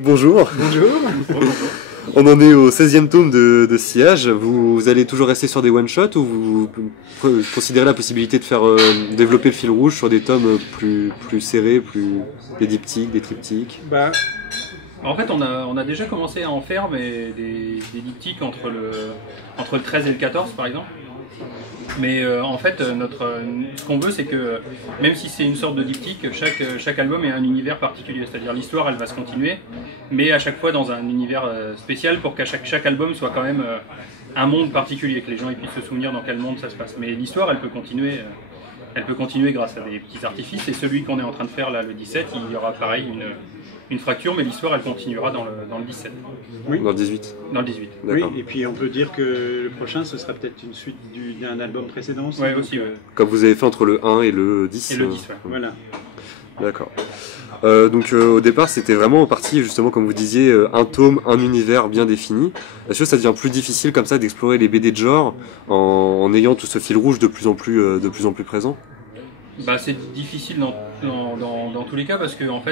Bonjour. Bonjour. On en est au 16e tome de Sillage. Vous allez toujours rester sur des one-shots ou vous considérez la possibilité de faire développer le fil rouge sur des tomes plus serrés, des diptyques, des triptyques? En fait, on a déjà commencé à en faire, mais des diptyques entre le 13 et le 14 par exemple. Mais en fait, ce qu'on veut, c'est que même si c'est une sorte de diptyque, chaque album est un univers particulier. C'est-à-dire l'histoire, elle va se continuer, mais à chaque fois dans un univers spécial pour qu'à chaque album soit quand même un monde particulier, que les gens puissent se souvenir dans quel monde ça se passe. Mais l'histoire, elle peut continuer grâce à des petits artifices. Et celui qu'on est en train de faire là, le 17, il y aura pareil une fracture, mais l'histoire elle continuera dans le 17. Oui. Dans le 18. Dans le 18. Oui, et puis on peut dire que le prochain ce sera peut-être une suite d'un album précédent. Oui, aussi. Comme vous avez fait entre le 1 et le 10. Et le 10, ouais. Voilà. D'accord. Donc au départ c'était vraiment parti justement comme vous disiez un tome, un univers bien défini. Est-ce que ça devient plus difficile comme ça d'explorer les BD de genre en ayant tout ce fil rouge de plus en plus présent? C'est difficile dans tous les cas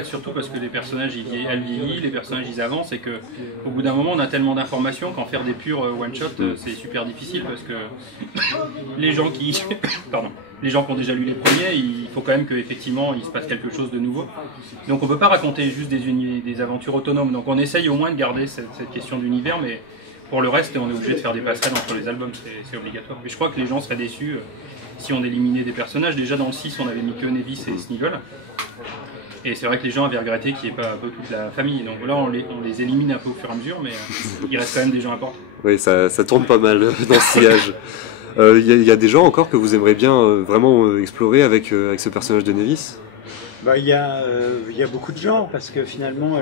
surtout parce que les personnages elles vieillissent, les personnages ils avancent et qu'au bout d'un moment on a tellement d'informations qu'en faire des purs one shot c'est super difficile parce que les gens qui ont déjà lu les premiers, il faut quand même qu'effectivement il se passe quelque chose de nouveau. Donc on peut pas raconter juste des aventures autonomes, donc on essaye au moins de garder cette question d'univers, mais pour le reste on est obligé de faire des passerelles entre les albums, c'est obligatoire. Mais je crois que les gens seraient déçus si on éliminait des personnages. Déjà dans le 6 on avait mis que Nevis et Snivel, et c'est vrai que les gens avaient regretté qu'il n'y ait pas un peu toute la famille, donc là on les élimine un peu au fur et à mesure, mais il reste quand même des gens importants. Oui, ça tourne pas mal dans ce sillage. Il y a des gens encore que vous aimeriez bien vraiment explorer avec ce personnage de Nevis? Il y a beaucoup de genres parce que finalement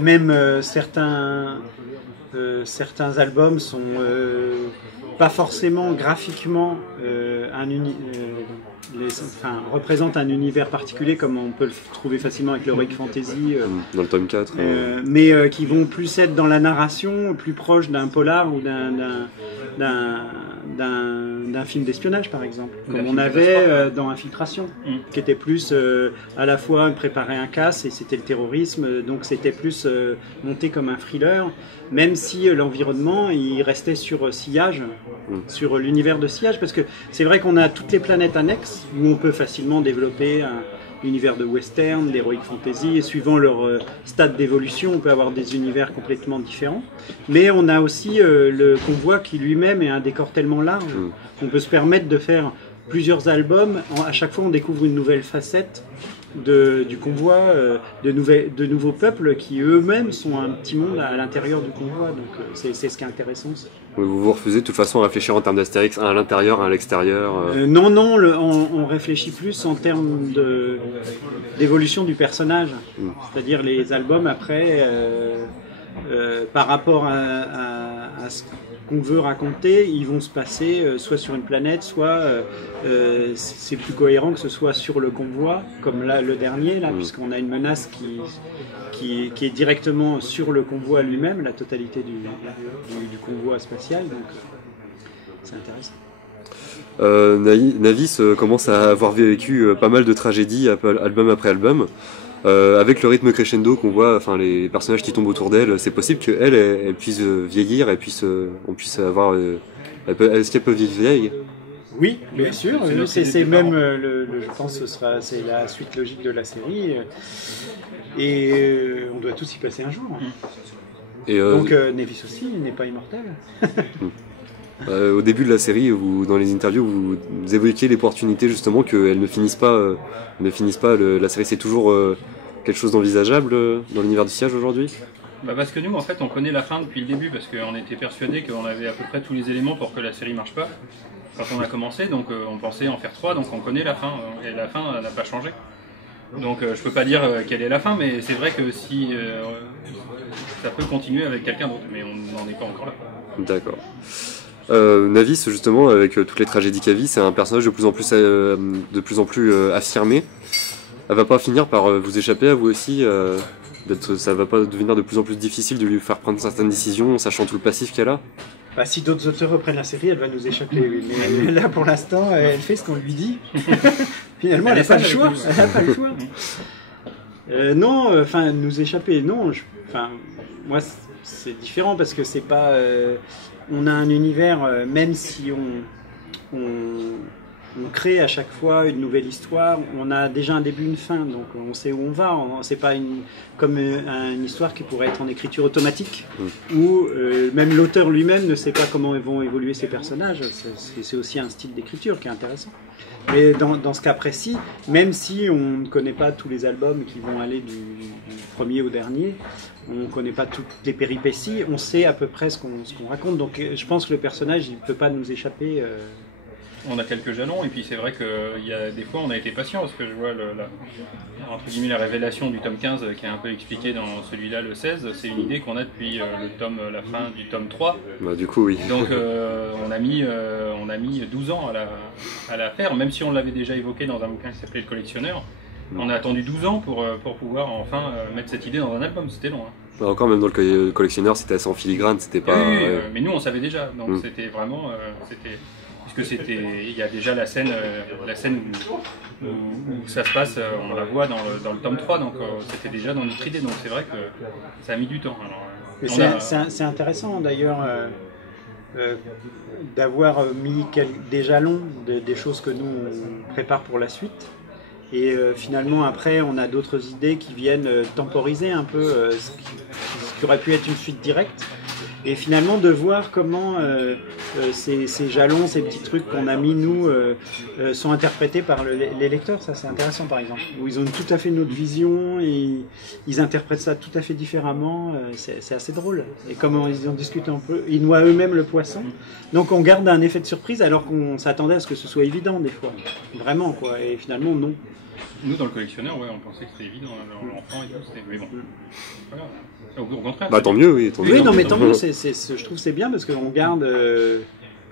même certains albums sont pas forcément graphiquement représentent un univers particulier comme on peut le trouver facilement avec l'Heroic Fantasy dans le tome 4 mais qui vont plus être dans la narration, plus proche d'un polar ou d'un film d'espionnage par exemple, comme on avait dans Infiltration, qui était plus à la fois préparer un casse et c'était le terrorisme, donc c'était plus monté comme un thriller, même si l'environnement il restait sur Sillage, sur l'univers de Sillage, parce que c'est vrai qu'on a toutes les planètes annexes où on peut facilement développer un univers de western, d'heroic fantasy, et suivant leur stade d'évolution, on peut avoir des univers complètement différents. Mais on a aussi le convoi qui lui-même est un décor tellement large qu'on peut se permettre de faire plusieurs albums. À chaque fois, on découvre une nouvelle facette du convoi, de nouveaux peuples qui eux-mêmes sont un petit monde à l'intérieur du convoi. Donc c'est ce qui est intéressant aussi. Vous refusez de toute façon à réfléchir en termes d'Astérix, un à l'intérieur, un à l'extérieur? Non, on réfléchit plus en termes d'évolution du personnage. C'est-à-dire les albums après, par rapport à ce qu'on veut raconter, ils vont se passer soit sur une planète, soit c'est plus cohérent que ce soit sur le convoi, comme là, le dernier, puisqu'on a une menace qui est directement sur le convoi lui-même, la totalité du convoi spatial, donc c'est intéressant. Navis commence à avoir vécu pas mal de tragédies album après album. Avec le rythme crescendo qu'on voit, enfin les personnages qui tombent autour d'elle, c'est possible qu'elle puisse vieillir, on puisse avoir. Est-ce qu'elle peut vivre vieille? Oui, bien sûr. C'est même, je pense, que c'est la suite logique de la série, et on doit tous y passer un jour. Donc Nevis aussi n'est pas immortel. Au début de la série, dans les interviews, vous évoquiez l'opportunité justement qu'elle ne finisse pas. La série, c'est toujours quelque chose d'envisageable dans l'univers du Sillage aujourd'hui? Parce que nous, en fait, on connaît la fin depuis le début, parce qu'on était persuadés qu'on avait à peu près tous les éléments pour que la série marche pas quand on a commencé, donc on pensait en faire 3, donc on connaît la fin, et la fin n'a pas changé. Donc je peux pas dire quelle est la fin, mais c'est vrai que si ça peut continuer avec quelqu'un d'autre, mais on n'en est pas encore là. D'accord. Navis, justement, avec toutes les tragédies qu'elle vit, c'est un personnage de plus en plus affirmé. Elle va pas finir par vous échapper à vous aussi? Ça va pas devenir de plus en plus difficile de lui faire prendre certaines décisions, sachant tout le passif qu'elle a? Si d'autres auteurs reprennent la série, elle va nous échapper. Oui. Mais là, pour l'instant, elle fait ce qu'on lui dit. Finalement, elle n'a pas le choix. Non, enfin, nous échapper, non. Enfin, moi, c'est différent parce que c'est pas. On a un univers, même si on crée à chaque fois une nouvelle histoire, on a déjà un début, une fin, donc on sait où on va. C'est pas comme une histoire qui pourrait être en écriture automatique, où même l'auteur lui-même ne sait pas comment vont évoluer ses personnages. C'est aussi un style d'écriture qui est intéressant. Mais dans ce cas précis, même si on ne connaît pas tous les albums qui vont aller du premier au dernier, on ne connaît pas toutes les péripéties, on sait à peu près ce qu'on raconte. Donc je pense que le personnage, il ne peut pas nous échapper. On a quelques jalons, et puis c'est vrai qu'il y a des fois on a été patient, parce que je vois entre guillemets, la révélation du tome 15 qui est un peu expliquée dans celui-là, le 16, c'est une idée qu'on a depuis la fin du tome 3. Bah, du coup, oui. Donc on a mis 12 ans à la faire, même si on l'avait déjà évoqué dans un bouquin qui s'appelait Le Collectionneur. On a attendu 12 ans pour pouvoir enfin mettre cette idée dans un album, c'était long. Hein. Bah, encore même dans le collectionneur, c'était assez en filigrane, c'était pas... Oui, mais nous on savait déjà, donc c'était vraiment... il y a déjà la scène où ça se passe, on la voit dans le tome 3, donc c'était déjà dans notre idée, donc c'est vrai que ça a mis du temps. Alors, c'est intéressant d'ailleurs d'avoir mis des jalons, des choses que nous on prépare pour la suite. Et finalement après on a d'autres idées qui viennent temporiser un peu ce qui aurait pu être une suite directe. Et finalement de voir comment ces jalons, ces petits trucs qu'on a mis nous sont interprétés par les lecteurs, ça c'est intéressant par exemple. Où ils ont tout à fait une autre vision et ils interprètent ça tout à fait différemment, c'est assez drôle. Et comment ils en discutent un peu, ils noient eux-mêmes le poisson. Donc on garde un effet de surprise alors qu'on s'attendait à ce que ce soit évident des fois. Vraiment quoi, et finalement non. Nous dans le collectionneur, ouais, on pensait que c'était évident, l'enfant et tout, mais bon. Voilà. Au contraire. Bah tant mieux, oui. Tant mieux. Oui, non mais tant mieux, je trouve que c'est bien parce qu'on garde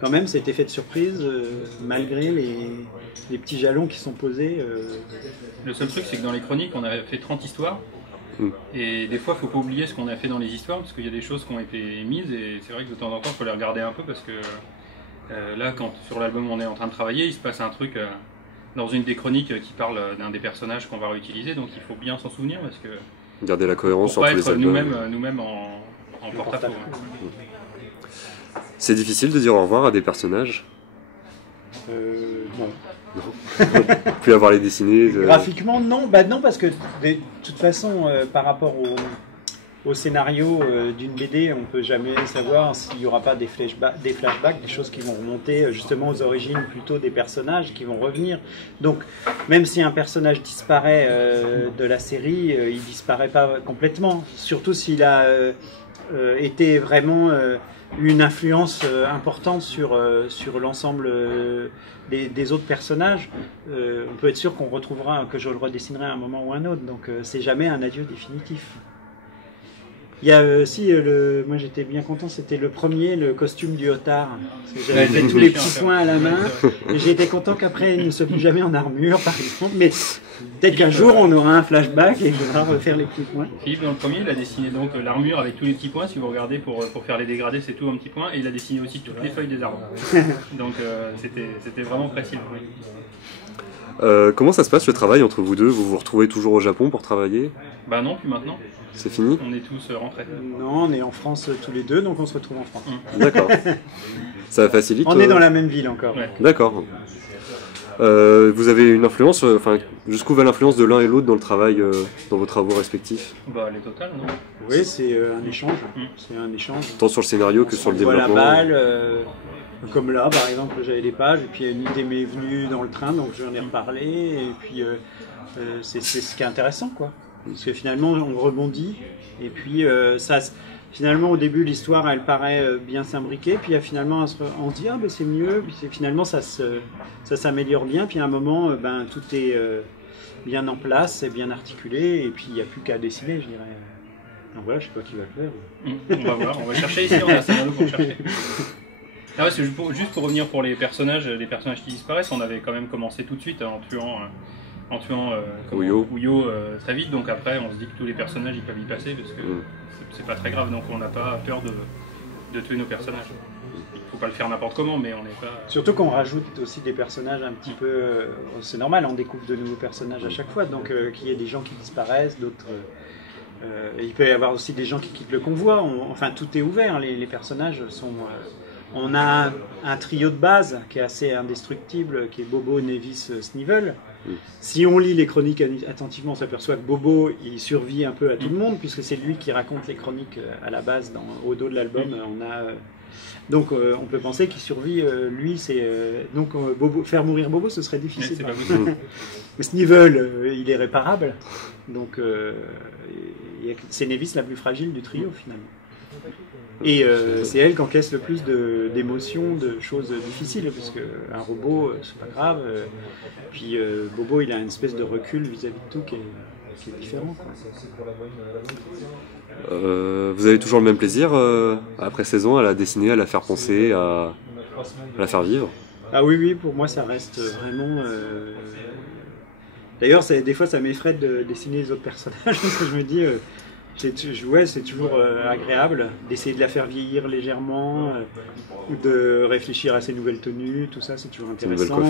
quand même cet effet de surprise malgré les petits jalons qui sont posés. Le seul truc c'est que dans les chroniques on a fait 30 histoires et des fois il ne faut pas oublier ce qu'on a fait dans les histoires parce qu'il y a des choses qui ont été mises et c'est vrai que de temps en temps il faut les regarder un peu parce que là quand sur l'album on est en train de travailler il se passe un truc dans une des chroniques qui parle d'un des personnages qu'on va réutiliser donc il faut bien s'en souvenir parce que garder la cohérence sur tous les albums. Nous-mêmes en porte-à-faux. C'est difficile de dire au revoir à des personnages. Non. Puis avoir les dessinés. Graphiquement, non. Bah non, parce que de toute façon, par rapport au scénario d'une BD, on ne peut jamais savoir s'il n'y aura pas des flashbacks, des choses qui vont remonter justement aux origines plutôt des personnages qui vont revenir. Donc, même si un personnage disparaît de la série, il ne disparaît pas complètement. Surtout s'il a été vraiment une influence importante sur l'ensemble des autres personnages. On peut être sûr qu'on retrouvera, que je le redessinerai à un moment ou à un autre. Donc, c'est jamais un adieu définitif. Il y a aussi, moi j'étais bien content, c'était le premier, le costume du Otard. J'avais fait tous les petits points à la main. Et j'ai été content qu'après il ne se plie jamais en armure par exemple. Mais peut-être qu'un jour on aura un flashback et il faudra refaire les petits points. Philippe dans le premier il a dessiné donc l'armure avec tous les petits points. Si vous regardez pour faire les dégradés c'est tout un petit point. Et il a dessiné aussi toutes les feuilles des arbres. Donc c'était vraiment précis. Comment ça se passe le travail entre vous deux? Vous vous retrouvez toujours au Japon pour travailler? Bah non, plus maintenant. C'est fini? On est tous rentrés. Non, on est en France tous les deux, donc on se retrouve en France. D'accord. Ça facilite? On est dans la même ville encore. Ouais. D'accord. Vous avez une influence, jusqu'où va l'influence de l'un et l'autre dans le travail, dans vos travaux respectifs? Bah elle est totale, non? Oui, c'est un échange. C'est un échange. Tant sur le scénario que sur le développement. On voit la balle, comme là par exemple, j'avais des pages, et puis une idée m'est venue dans le train, donc j'en ai reparlé, et puis c'est ce qui est intéressant, quoi. Parce que finalement on rebondit, et puis finalement au début l'histoire elle paraît bien s'imbriquer, puis finalement on se dit ah ben c'est mieux, puis finalement ça s'améliore bien, puis à un moment tout est bien en place, c'est bien articulé, et puis il n'y a plus qu'à dessiner, je dirais. Donc voilà, je sais pas qui va le faire. On va voir, on va chercher ici, on a un scénario pour chercher. Ah ouais, c'est juste pour revenir pour les personnages qui disparaissent, on avait quand même commencé tout de suite en tuant Uyo très vite, donc après on se dit que tous les personnages ils peuvent y passer parce que c'est pas très grave, donc on n'a pas peur de tuer nos personnages. Il faut pas le faire n'importe comment, mais on n'est pas... Surtout qu'on rajoute aussi des personnages un petit peu... c'est normal, on découvre de nouveaux personnages à chaque fois, donc qu'il y ait des gens qui disparaissent, d'autres... il peut y avoir aussi des gens qui quittent le convoi, enfin tout est ouvert, les personnages sont... on a un trio de base qui est assez indestructible, qui est Bobo, Nevis, Snivel. Si on lit les chroniques attentivement, on s'aperçoit que Bobo, il survit un peu à tout le monde, puisque c'est lui qui raconte les chroniques à la base, au dos de l'album. Donc on peut penser qu'il survit, lui, c'est... donc Bobo, faire mourir Bobo, ce serait difficile. C'est pas possible. Snivel, il est réparable, donc c'est Nevis la plus fragile du trio, finalement. Et c'est elle qui encaisse le plus d'émotions, de choses difficiles, parce qu'un robot, c'est pas grave. Puis Bobo, il a une espèce de recul vis-à-vis de tout qui est différent, quoi. Vous avez toujours le même plaisir après saison à la dessiner, à la faire penser, à la faire vivre? Ah oui, pour moi ça reste vraiment... D'ailleurs, des fois ça m'effraie de dessiner les autres personnages, parce que je me dis... c'est toujours agréable d'essayer de la faire vieillir légèrement, de réfléchir à ses nouvelles tenues, tout ça c'est toujours intéressant.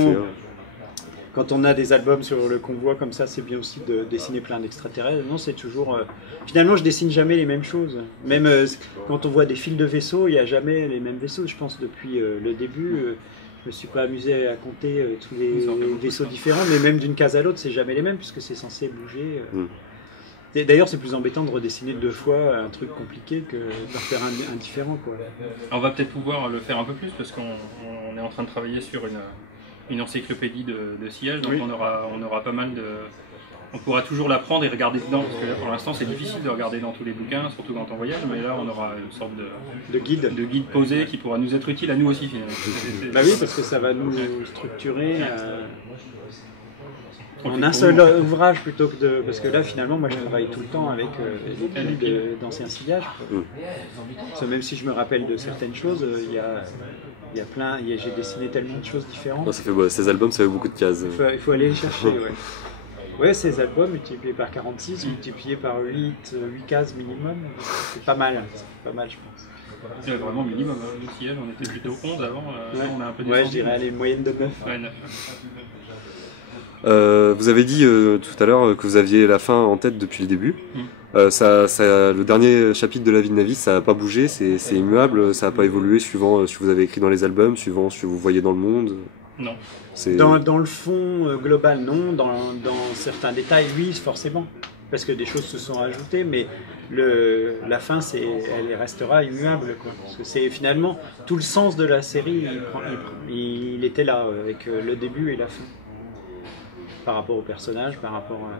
Quand on a des albums sur le convoi comme ça, c'est bien aussi de dessiner plein d'extraterrestres. Non, c'est toujours... Finalement, je dessine jamais les mêmes choses. Même quand on voit des fils de vaisseaux, il n'y a jamais les mêmes vaisseaux. Je pense depuis le début, je me suis pas amusé à compter tous les vaisseaux différents, mais même d'une case à l'autre, c'est jamais les mêmes puisque c'est censé bouger. D'ailleurs, c'est plus embêtant de redessiner 2 fois un truc compliqué que d'en faire un différent, quoi. On va peut-être pouvoir le faire un peu plus parce qu'on est en train de travailler sur une encyclopédie de sillage, donc on aura pas mal de... On pourra toujours la prendre et regarder dedans, parce que là, pour l'instant c'est difficile de regarder dans tous les bouquins, surtout quand on voyage, mais là on aura une sorte de guide posé qui pourra nous être utile à nous aussi finalement. Bah oui, parce que ça va nous structurer en un seul ouvrage plutôt que de... Parce que là finalement moi je travaille tout le temps avec des piles d'anciens sillages. Même si je me rappelle de certaines choses, il y a plein, j'ai dessiné tellement de choses différentes. Non, ça fait, ces albums, ça fait beaucoup de cases. Il faut aller les chercher, ouais. Ouais, ces albums multipliés par 46, multipliés par 8 cases minimum, c'est pas mal, je pense. C'est vraiment minimum, le sillage, on était plutôt 11 avant, là, on a un peu descendu. Ouais, je dirais les moyennes de 9. Ouais, 9. Vous avez dit tout à l'heure que vous aviez la fin en tête depuis le début. Le dernier chapitre de la vie de Navis, ça n'a pas bougé, c'est immuable, ça n'a pas évolué suivant ce que vous avez écrit dans les albums, suivant ce que vous voyez dans le monde. Non. Dans le fond global, non. Dans certains détails, oui, forcément. Parce que des choses se sont ajoutées, mais la fin, elle restera immuable, quoi. Parce que c'est finalement tout le sens de la série, il était là, avec le début et la fin. Par rapport au personnage, par rapport à...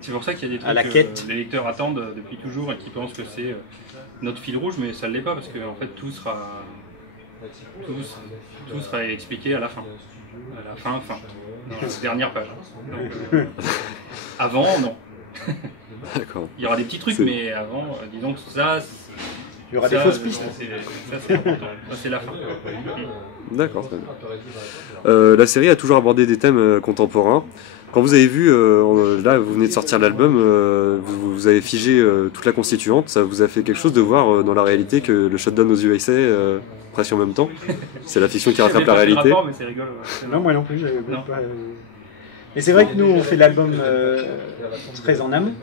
C'est pour ça qu'il y a des trucs que les lecteurs attendent depuis toujours et qui pensent que c'est notre fil rouge, mais ça ne l'est pas, parce qu'en fait tout sera expliqué à la fin. À la fin, dans la dernière page. Donc, avant, non. D'accord. Il y aura des petits trucs, mais avant, disons que ça... Il y aura des fausses pistes. Ça, c'est important. Ça, c'est la fin. D'accord, très bien. La série a toujours abordé des thèmes contemporains. Quand vous avez vu, là, vous venez de sortir l'album, vous avez figé toute la constituante. Ça vous a fait quelque chose de voir dans la réalité que le shutdown aux USA, presque en même temps? C'est la fiction qui rattrape la réalité. Rapport, mais c'est rigolo. Non, moi non plus, j'avais pas... Mais c'est vrai que nous, on fait l'album très en amont.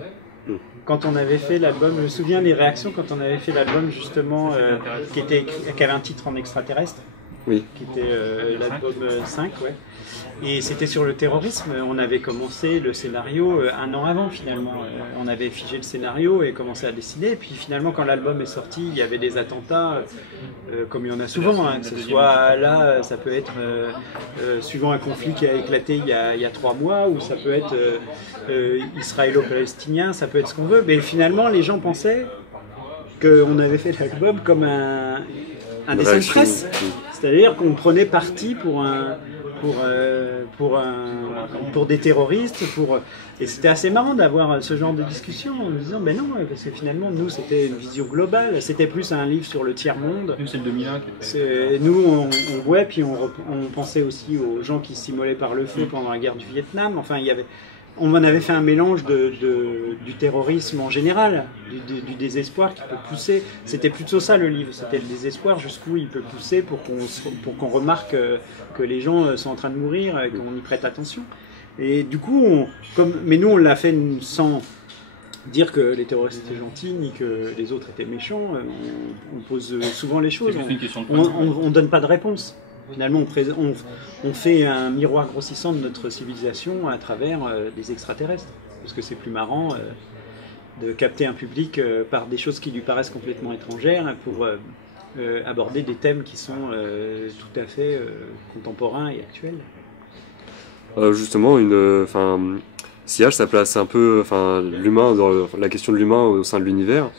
Quand on avait fait l'album, je me souviens des réactions quand on avait fait l'album justement qui avait un titre en extraterrestre, oui, qui était l'album 5, ouais. Et c'était sur le terrorisme. On avait commencé le scénario 1 an avant finalement. On avait figé le scénario et commencé à dessiner. Et puis finalement, quand l'album est sorti, il y avait des attentats, comme il y en a souvent. Hein, que ce soit là, ça peut être suivant un conflit qui a éclaté il y a 3 mois, ou ça peut être israélo-palestinien, ça peut être ce qu'on veut. Mais finalement, les gens pensaient qu'on avait fait l'album comme un dessin de presse. C'est-à-dire qu'on prenait parti pour des terroristes, et c'était assez marrant d'avoir ce genre de discussion en nous disant ben non, parce que finalement nous c'était une vision globale, c'était plus un livre sur le tiers-monde. Nous c'est le 2001 qui était... Nous on puis on pensait aussi aux gens qui s'immolaient par le feu pendant la guerre du Vietnam, enfin il y avait on en avait fait un mélange du terrorisme en général, du désespoir qui peut pousser. C'était plutôt ça le livre, c'était le désespoir jusqu'où il peut pousser pour qu'on remarque que les gens sont en train de mourir et qu'on y prête attention. Et du coup, mais nous on l'a fait sans dire que les terroristes étaient gentils ni que les autres étaient méchants. On pose souvent les choses, on donne pas de réponse. Finalement, on fait un miroir grossissant de notre civilisation à travers des extraterrestres. Parce que c'est plus marrant de capter un public par des choses qui lui paraissent complètement étrangères pour aborder des thèmes qui sont tout à fait contemporains et actuels. Justement, Sillage, ça place un peu l'humain, la question de l'humain au sein de l'univers.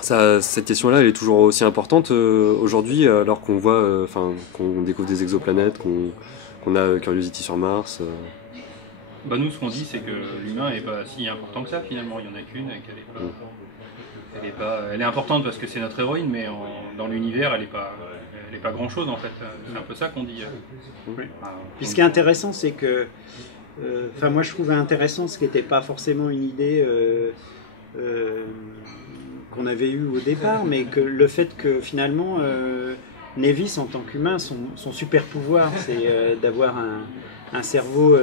Cette question-là, elle est toujours aussi importante aujourd'hui, alors qu'on voit, qu'on découvre des exoplanètes, qu'on a Curiosity sur Mars. Bah nous, ce qu'on dit, c'est que l'humain n'est pas si important que ça. Finalement, il n'y en a qu'une, et qu'elle elle est importante parce que c'est notre héroïne, mais dans l'univers, elle n'est pas grand-chose en fait. C'est un peu ça qu'on dit. Oui. Puis ce qui est intéressant, c'est que, moi, je trouvais intéressant ce qui n'était pas forcément une idée. Qu'on avait eu au départ, mais que le fait que finalement Nevis en tant qu'humain, son super pouvoir, c'est d'avoir un cerveau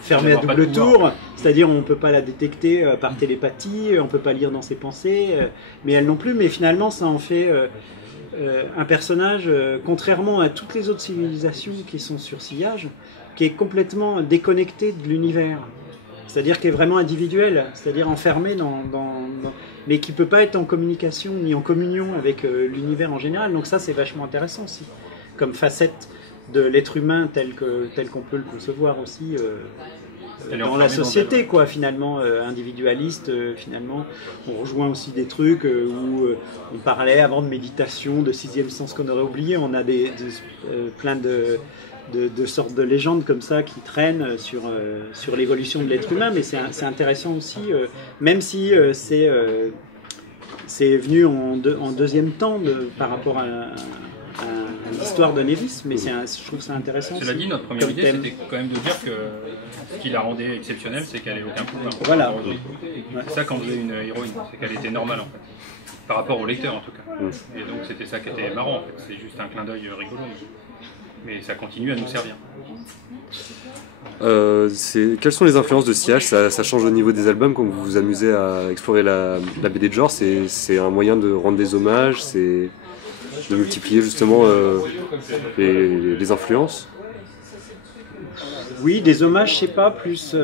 fermé à double tour, c'est-à-dire on ne peut pas la détecter par télépathie, on ne peut pas lire dans ses pensées, mais elle non plus, mais finalement ça en fait un personnage, contrairement à toutes les autres civilisations qui sont sur Sillage, qui est complètement déconnecté de l'univers. C'est-à-dire qui est vraiment individuel, c'est-à-dire enfermé mais qui ne peut pas être en communication ni en communion avec l'univers en général. Donc ça, c'est vachement intéressant aussi, comme facette de l'être humain tel qu'on peut le concevoir aussi dans la société, quoi, finalement, individualiste. Finalement, on rejoint aussi des trucs où on parlait avant de méditation, de sixième sens qu'on aurait oublié. On a plein de sortes de légendes comme ça qui traînent sur l'évolution de l'être humain, mais c'est intéressant aussi, même si c'est venu en deuxième temps par rapport à l'histoire de Nevis, mais je trouve ça intéressant. Cela dit, notre première idée, c'était quand même de dire que ce qui la rendait exceptionnelle, c'est qu'elle n'ait aucun pouvoir. Voilà. C'est ça qu'en faisait une héroïne, c'est qu'elle était normale en fait. Par rapport au lecteur en tout cas. Et donc c'était ça qui était marrant en fait, c'est juste un clin d'œil rigolo. Mais ça continue à nous servir. Quelles sont les influences de Sillage? Ça change au niveau des albums quand vous vous amusez à explorer la BD de genre. C'est un moyen de rendre des hommages, c'est de multiplier justement les influences. Oui, des hommages, je sais pas, plus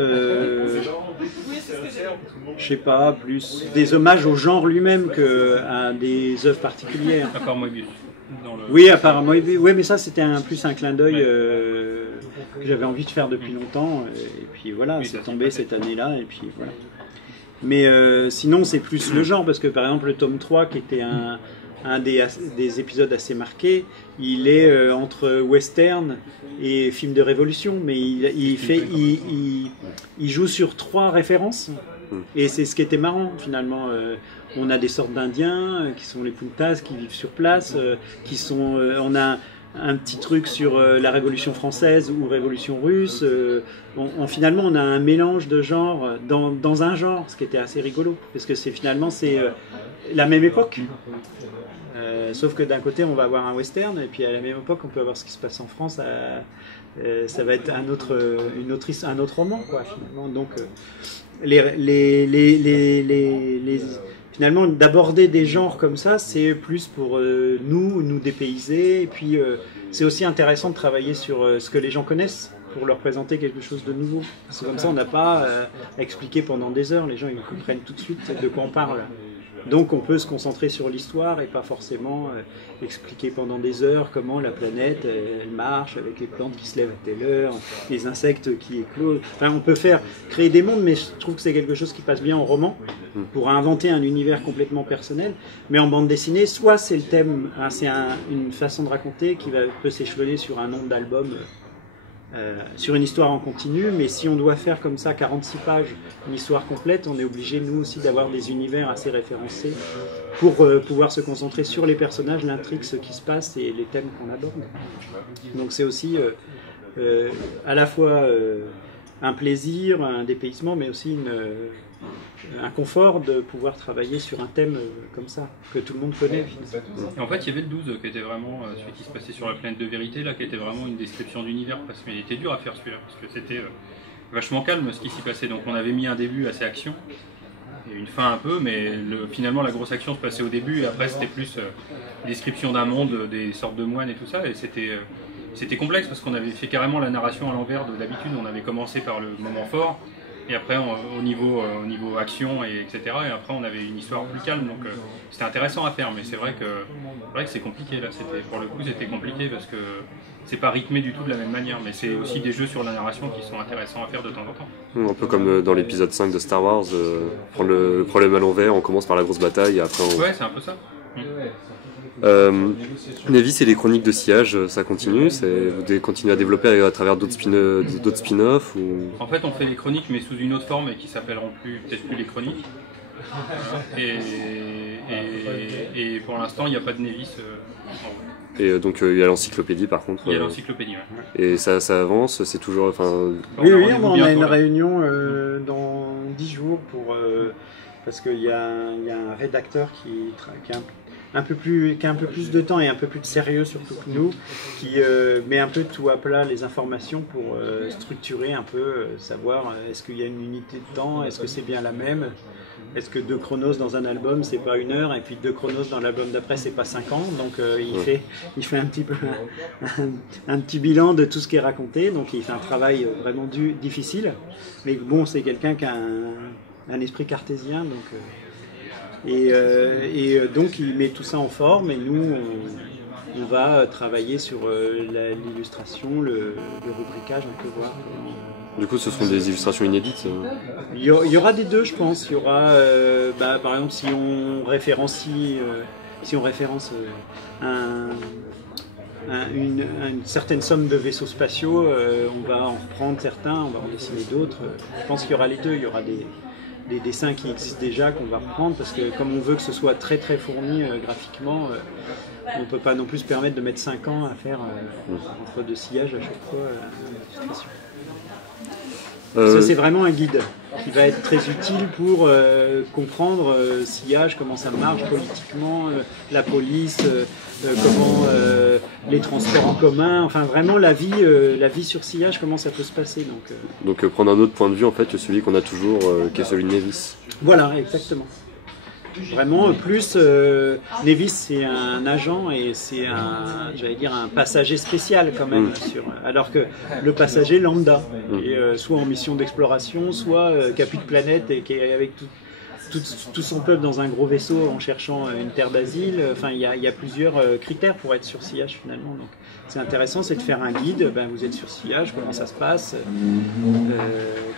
des hommages au genre lui-même qu'à des œuvres particulières. À part Moebius. Oui, apparemment. Oui, mais ça c'était plus un clin d'œil que j'avais envie de faire depuis longtemps. Et puis voilà, c'est tombé cette année-là. Et puis voilà. Mais sinon, c'est plus le genre, parce que par exemple, le tome 3, qui était un des épisodes assez marqués, il est entre western et film de révolution, mais il joue sur 3 références. Et c'est ce qui était marrant finalement. On a des sortes d'Indiens qui sont les Puntas, qui vivent sur place, on a un petit truc sur la Révolution française ou Révolution russe. Finalement, on a un mélange de genres dans un genre, ce qui était assez rigolo, parce que c'est la même époque. Sauf que d'un côté, on va avoir un western, et puis à la même époque, on peut avoir ce qui se passe en France. Ça va être un autre roman, quoi, finalement. Donc, finalement, d'aborder des genres comme ça, c'est plus pour nous dépayser. Et puis, c'est aussi intéressant de travailler sur ce que les gens connaissent pour leur présenter quelque chose de nouveau. C'est comme ça, on n'a pas à expliquer pendant des heures. Les gens, ils comprennent tout de suite de quoi on parle. Donc on peut se concentrer sur l'histoire et pas forcément expliquer pendant des heures comment la planète elle marche avec les plantes qui se lèvent à telle heure, les insectes qui éclosent. Enfin, on peut créer des mondes, mais je trouve que c'est quelque chose qui passe bien en roman pour inventer un univers complètement personnel. Mais en bande dessinée, soit c'est le thème, c'est une façon de raconter qui peut s'échelonner sur un nombre d'albums. Sur une histoire en continu, mais si on doit faire comme ça 46 pages, une histoire complète, on est obligé nous aussi d'avoir des univers assez référencés pour pouvoir se concentrer sur les personnages, l'intrigue, ce qui se passe et les thèmes qu'on aborde. Donc c'est aussi à la fois un plaisir, un dépaysement, mais aussi un confort de pouvoir travailler sur un thème comme ça, que tout le monde connaît. En fait, il y avait le 12 qui était vraiment celui qui se passait sur la planète de vérité, là, qui était vraiment une description d'univers, parce qu'il était dur à faire celui-là, parce que c'était vachement calme ce qui s'y passait. Donc on avait mis un début assez action, et une fin un peu, mais finalement la grosse action se passait au début, et après c'était plus description d'un monde, des sortes de moines et tout ça, et c'était complexe, parce qu'on avait fait carrément la narration à l'envers de d'habitude. On avait commencé par le moment fort, et après au niveau action, etc. Et après on avait une histoire plus calme, donc c'était intéressant à faire, mais c'est vrai que c'est compliqué là. Pour le coup c'était compliqué parce que c'est pas rythmé du tout de la même manière, mais c'est aussi des jeux sur la narration qui sont intéressants à faire de temps en temps. Un peu comme dans l'épisode 5 de Star Wars, prendre le problème à l'envers, on commence par la grosse bataille et après on... Ouais, c'est un peu ça. Nevis et les chroniques de sillage, ça continue, vous continuez à développer à travers d'autres spin-offs ou... En fait, on fait les chroniques, mais sous une autre forme et qui s'appelleront peut-être plus les chroniques. Et pour l'instant, il n'y a pas de Nevis. Et donc il y a l'encyclopédie par contre. Il y a l'encyclopédie, ouais. Et ça avance, c'est toujours... Oui, on a une réunion dans 10 jours parce qu'il y a un rédacteur qui a un peu plus de temps et un peu plus de sérieux surtout que nous, qui met un peu tout à plat les informations pour structurer un peu, savoir est-ce qu'il y a une unité de temps, est-ce que c'est bien la même, est-ce que 2 chronos dans un album c'est pas 1 heure et puis 2 chronos dans l'album d'après c'est pas 5 ans, donc il fait un petit peu un petit bilan de tout ce qui est raconté, donc il fait un travail vraiment difficile, mais bon, c'est quelqu'un qui a un esprit cartésien, donc... donc il met tout ça en forme et nous on va travailler sur l'illustration, le rubricage, on peut voir. Du coup ce seront des illustrations inédites Il y aura des deux, je pense. Il y aura par exemple si on référence une certaine somme de vaisseaux spatiaux, on va en reprendre certains, on va en dessiner d'autres. Je pense qu'il y aura les deux, il y aura des dessins qui existent déjà qu'on va reprendre, parce que comme on veut que ce soit très très fourni graphiquement, on ne peut pas non plus se permettre de mettre 5 ans à faire entre 2 sillages à chaque fois l'illustration. Ça c'est vraiment un guide qui va être très utile pour comprendre sillage, comment ça marche politiquement, la police, comment les transports en commun, enfin vraiment la vie sur sillage, comment ça peut se passer. Donc prendre un autre point de vue en fait que celui qu'on a toujours, qui est celui de Nevis. Voilà, exactement. Vraiment, plus Nevis c'est un agent et c'est un passager spécial quand même, alors que le passager lambda, qui est soit en mission d'exploration, soit qui n'a plus de planète et qui est avec tout son peuple dans un gros vaisseau en cherchant une terre d'asile. Enfin, il y a plusieurs critères pour être sur sillage finalement. Donc, c'est intéressant, c'est de faire un guide. Vous êtes sur sillage, comment ça se passe,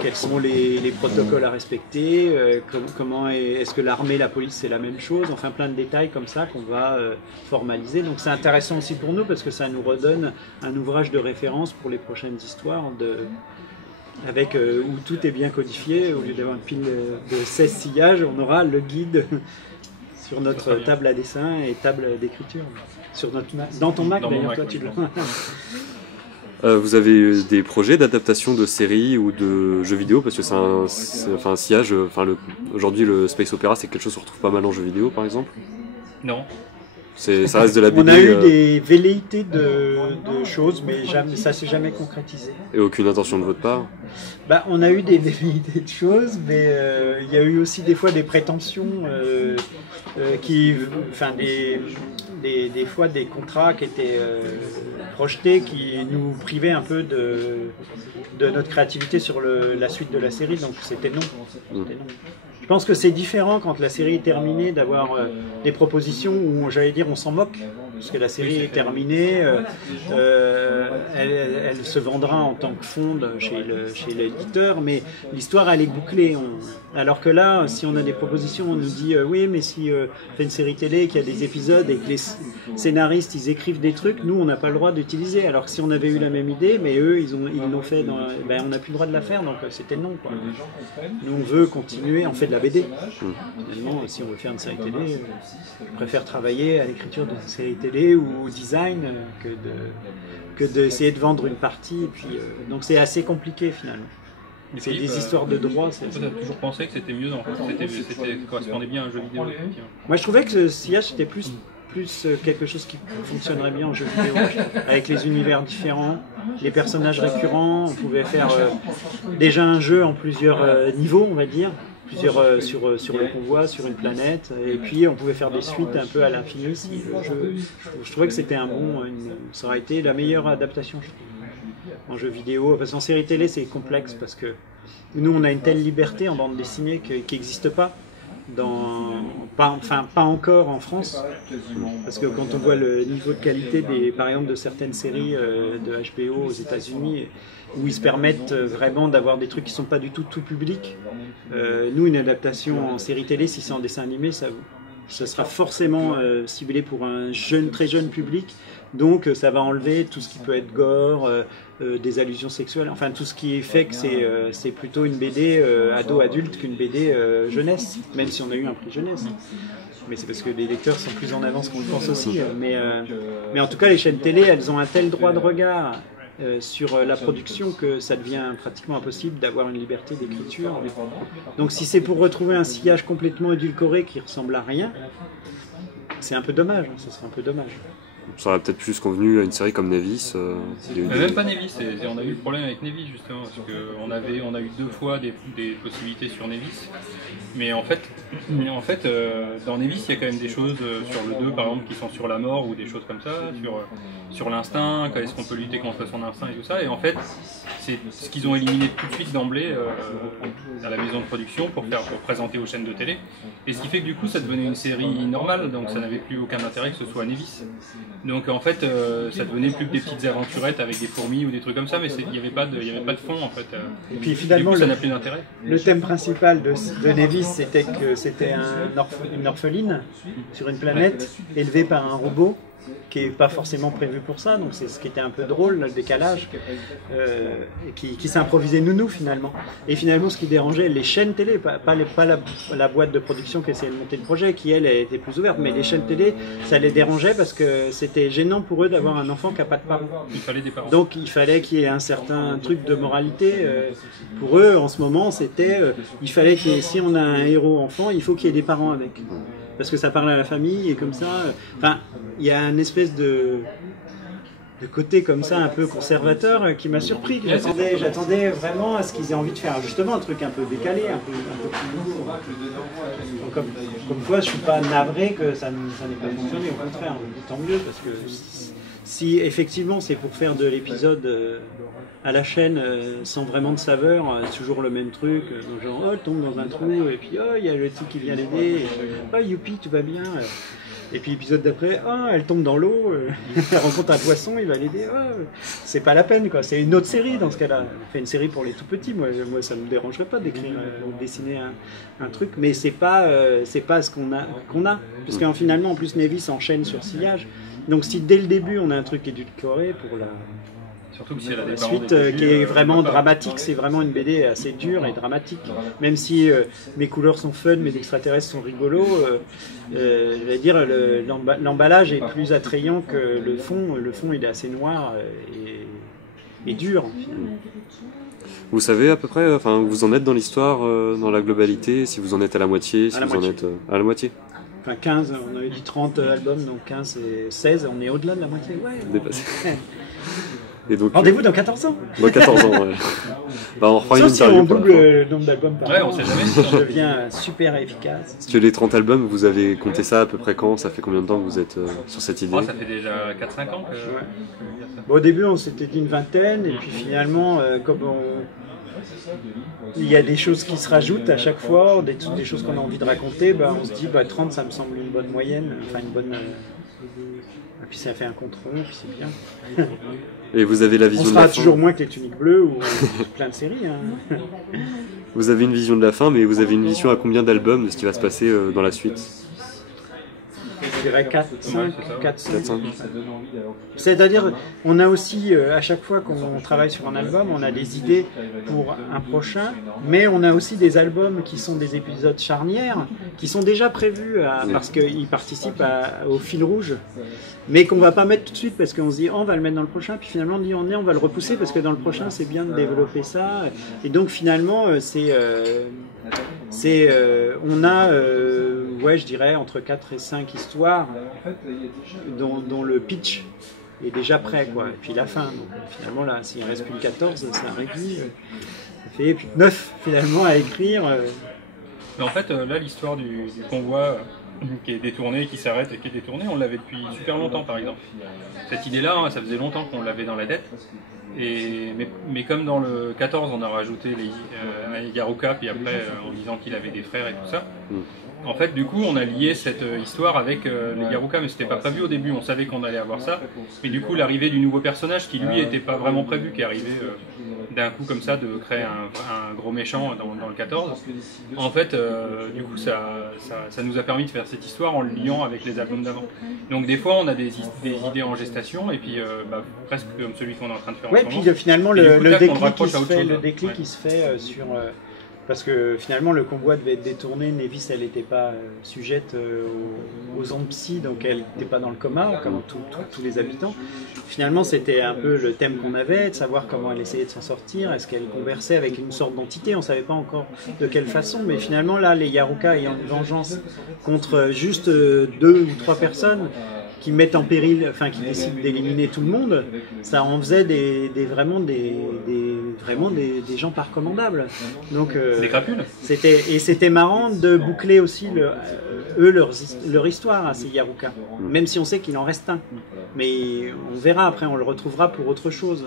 quels sont les protocoles à respecter, comment est-ce que l'armée, la police, c'est la même chose. Enfin, plein de détails comme ça qu'on va formaliser. Donc, c'est intéressant aussi pour nous parce que ça nous redonne un ouvrage de référence pour les prochaines histoires où tout est bien codifié. Au lieu d'avoir une pile de 16 sillages, on aura le guide sur notre table à dessin et table d'écriture. Dans ton Mac d'ailleurs, toi tu l'as. Vous avez des projets d'adaptation de séries ou de jeux vidéo, parce que c'est un sillage, aujourd'hui le space opera c'est quelque chose qu'on retrouve pas mal en jeux vidéo par exemple. Non. Ça reste de la BD. On a eu des velléités de choses, mais ça s'est jamais concrétisé. Et aucune intention de votre part? On a eu des velléités de choses, mais il y a eu aussi des fois des prétentions, des fois des contrats qui étaient projetés, qui nous privaient un peu de notre créativité sur la suite de la série, donc c'était non. Je pense que c'est différent quand la série est terminée d'avoir des propositions où, j'allais dire, on s'en moque, parce que la série est terminée, elle se vendra en tant que fonde chez l'éditeur, mais l'histoire elle est bouclée. Alors que là, si on a des propositions, on nous dit oui, mais si on fait une série télé, qu'il y a des épisodes et que les scénaristes ils écrivent des trucs, nous on n'a pas le droit d'utiliser. Alors que si on avait eu la même idée, mais eux ils l'ont fait, on n'a plus le droit de la faire, donc c'était non, quoi. Nous on veut continuer, on fait de la BD. Finalement, si on veut faire une série télé, je préfère travailler à l'écriture d'une série télé ou au design que d'essayer de vendre une partie. Et puis, donc c'est assez compliqué finalement. C'est des histoires de droit. J'ai toujours pensé que c'était mieux, c'était correspondait bien à un jeu vidéo. Moi, je trouvais que ce sillage c'était plus quelque chose qui fonctionnerait bien en jeu vidéo, avec les univers différents, les personnages récurrents. On pouvait faire déjà un jeu en plusieurs niveaux, on va dire, plusieurs sur le convoi, sur une planète, et puis on pouvait faire des suites un peu à l'infini. Si le jeu, je trouvais que c'était ça aurait été la meilleure adaptation, je trouve, en jeu vidéo. Parce qu'en série télé, c'est complexe parce que nous, on a une telle liberté en bande dessinée qui n'existe pas. Pas encore en France, parce que quand on voit le niveau de qualité par exemple de certaines séries de HBO aux États-Unis, où ils se permettent vraiment d'avoir des trucs qui sont pas du tout public, nous, une adaptation en série télé, si c'est en dessin animé, ça sera forcément ciblé pour un très jeune public. Donc ça va enlever tout ce qui peut être gore, des allusions sexuelles, enfin tout ce qui fait que c'est plutôt une BD ado-adulte qu'une BD jeunesse, même si on a eu un prix jeunesse. Mais c'est parce que les lecteurs sont plus en avance qu'on le pense aussi. Mais en tout cas, les chaînes télé, elles ont un tel droit de regard sur la production que ça devient pratiquement impossible d'avoir une liberté d'écriture. Donc si c'est pour retrouver un sillage complètement édulcoré qui ressemble à rien, c'est un peu dommage, ce serait un peu dommage. Ça aurait peut-être plus convenu à une série comme Nevis. Même pas Nevis, on a eu le problème avec Nevis justement, parce qu'on a eu 2 fois des possibilités sur Nevis, mais en fait dans Nevis il y a quand même des choses sur le 2 par exemple qui sont sur la mort ou des choses comme ça, sur l'instinct, est-ce qu'on peut lutter contre son instinct et tout ça, et en fait c'est ce qu'ils ont éliminé tout de suite d'emblée à la maison de production pour présenter aux chaînes de télé, et ce qui fait que du coup ça devenait une série normale, donc ça n'avait plus aucun intérêt que ce soit Nevis. Donc en fait, ça devenait plus que des petites aventurettes avec des fourmis ou des trucs comme ça, mais il n'y avait pas de fond en fait. Et puis finalement, ça n'a plus d'intérêt. Le thème principal de Nevis, c'était que c'était une orpheline sur une planète élevée par un robot qui n'est pas forcément prévu pour ça, donc c'est ce qui était un peu drôle, le décalage, qui s'improvisait nounou finalement. Et finalement, ce qui dérangeait les chaînes télé, pas la boîte de production qui essayait de monter le projet, qui elle était plus ouverte, mais les chaînes télé, ça les dérangeait parce que c'était gênant pour eux d'avoir un enfant qui n'a pas de parents. Il fallait des parents. Donc il fallait qu'il y ait un certain truc de moralité. Pour eux, en ce moment, c'était, il fallait si on a un héros enfant, il faut qu'il y ait des parents avec. Parce que ça parle à la famille et comme ça, enfin, il y a une espèce de côté comme ça un peu conservateur qui m'a surpris. J'attendais vraiment à ce qu'ils aient envie de faire justement un truc un peu décalé, un peu plus nouveau. Comme quoi, je suis pas navré que ça n'ait pas fonctionné, au contraire, tant mieux, parce que si effectivement c'est pour faire de l'épisode à la chaîne sans vraiment de saveur, toujours le même truc, genre oh elle tombe dans un trou et puis oh il y a le type qui vient l'aider, oh youpi tout va bien, et puis l'épisode d'après oh elle tombe dans l'eau, elle rencontre un poisson, il va l'aider, oh, c'est pas la peine quoi, c'est une autre série dans ce cas-là, on fait une série pour les tout petits, moi ça me dérangerait pas d'écrire ou dessiner un truc, mais c'est pas ce qu'on a, parce qu'en finalement en plus Nevis enchaîne sur sillage, donc si dès le début on a un truc édulcoré pour la suite qui est vraiment dramatique, c'est vraiment une BD assez dure et dramatique. Même si mes couleurs sont fun, mes extraterrestres sont rigolos, je vais dire l'emballage est plus attrayant que le fond. Le fond il est assez noir et dur. Vous savez à peu près, enfin vous en êtes dans l'histoire, dans la globalité, si vous en êtes à la moitié, si vous en êtes à la moitié. Enfin 15, on avait dit 30 albums, donc 15 et 16, on est au-delà de la moitié. Ouais. Dépassé. Rendez-vous dans 14 ans. Dans 14 ans, ouais. Bah, on refera une interview. Si on double le nombre d'albums par an, on sait jamais. Ça devient super efficace. Parce que les 30 albums, vous avez compté ça à peu près quand? Ça fait combien de temps que vous êtes sur cette idée? Ça fait déjà 4-5 ans que bon, au début, on s'était dit une vingtaine, et puis finalement, comme il y a des choses qui se rajoutent à chaque fois, des choses qu'on a envie de raconter, on se dit 30, ça me semble une bonne moyenne, enfin une bonne... Et puis ça fait un compte rond, puis c'est bien. Et vous avez la vision de la fin. On sera toujours moins que les Tuniques Bleues ou plein de séries. Hein. Vous avez une vision de la fin, mais vous avez une vision à combien d'albums de ce qui va se passer dans la suite? je dirais 4, 5, c'est ça. 4, 5. 4-5. C'est-à-dire, on a aussi, à chaque fois qu'on travaille sur un album, on a des idées pour un prochain, mais on a aussi des albums qui sont des épisodes charnières, qui sont déjà prévus parce qu'ils participent au fil rouge, mais qu'on va pas mettre tout de suite parce qu'on se dit oh, on va le mettre dans le prochain, puis finalement on dit on va le repousser parce que dans le prochain c'est bien de développer ça, et donc finalement on a ouais, je dirais entre 4 et 5 histoires dont le pitch est déjà prêt, quoi. Et puis la fin, donc finalement là, s'il reste plus que 14, ça réduit, ça fait plus que 9 finalement à écrire. Mais en fait, là, l'histoire du convoi qui est détourné, qui s'arrête et qui est détourné, on l'avait depuis super longtemps, par exemple. Cette idée-là, hein, ça faisait longtemps qu'on l'avait dans la tête. Mais comme dans le 14, on a rajouté les Yaruka, puis après, en disant qu'il avait des frères et tout ça, en fait, du coup, on a lié cette histoire avec les Yaruka, mais c'était pas prévu au début, on savait qu'on allait avoir ça. Mais du coup, l'arrivée du nouveau personnage, qui lui était pas vraiment prévu, qui est arrivé d'un coup comme ça, de créer un gros méchant dans le 14. En fait, du coup, ça nous a permis de faire cette histoire en le liant avec les albums d'avant. Donc des fois, on a des idées en gestation, et puis presque comme celui qu'on est en train de faire en ce moment. Puis finalement, Et du coup, le là, qu'on déclic rapproche à autre chose. qui se fait sur... parce que finalement, le convoi devait être détourné. Nevis, elle n'était pas sujette aux ondes psy, donc elle n'était pas dans le coma, comme tous les habitants. Finalement, c'était un peu le thème qu'on avait, de savoir comment elle essayait de s'en sortir. Est-ce qu'elle conversait avec une sorte d'entité? On ne savait pas encore de quelle façon, mais finalement, là, les Yaruka ayant une vengeance contre juste 2 ou 3 personnes, qui mettent en péril, enfin qui décident d'éliminer tout le monde, ça en faisait vraiment des gens pas recommandables. Donc des crapules. C'était marrant de boucler aussi leur histoire à ces Yaruka, même si on sait qu'il en reste un. Mais on verra après, on le retrouvera pour autre chose.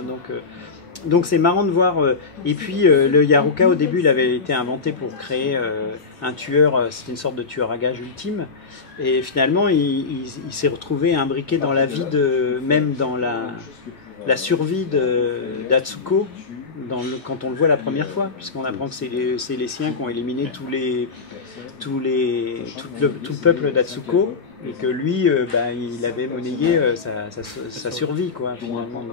Donc c'est marrant de voir. Et puis le Yaruka au début il avait été inventé pour créer un tueur, c'était une sorte de tueur à gages ultime. Et finalement il s'est retrouvé imbriqué dans la vie même dans la survie d'Atsuko quand on le voit la première fois, puisqu'on apprend que c'est les siens qui ont éliminé tout le peuple d'Atsuko, et que lui, il avait monnayé sa survie, quoi, finalement.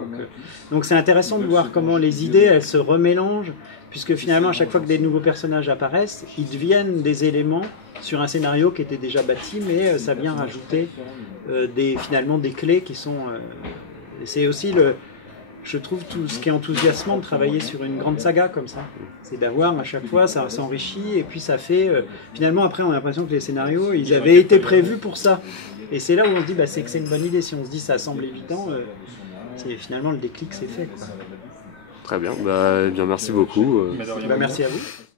Donc c'est intéressant de voir comment les idées, elles se remélangent, puisque finalement, à chaque fois que des nouveaux personnages apparaissent, ils deviennent des éléments sur un scénario qui était déjà bâti, mais ça vient rajouter finalement des clés qui sont... c'est aussi je trouve tout ce qui est enthousiasmant de travailler sur une grande saga comme ça. C'est d'avoir à chaque fois, ça s'enrichit, et puis ça fait... finalement, après, on a l'impression que les scénarios, ils avaient été prévus pour ça. Et c'est là où on se dit, c'est que c'est une bonne idée. Si on se dit ça semble évident, finalement le déclic c'est fait, quoi. Très bien, bien merci beaucoup. Merci à vous.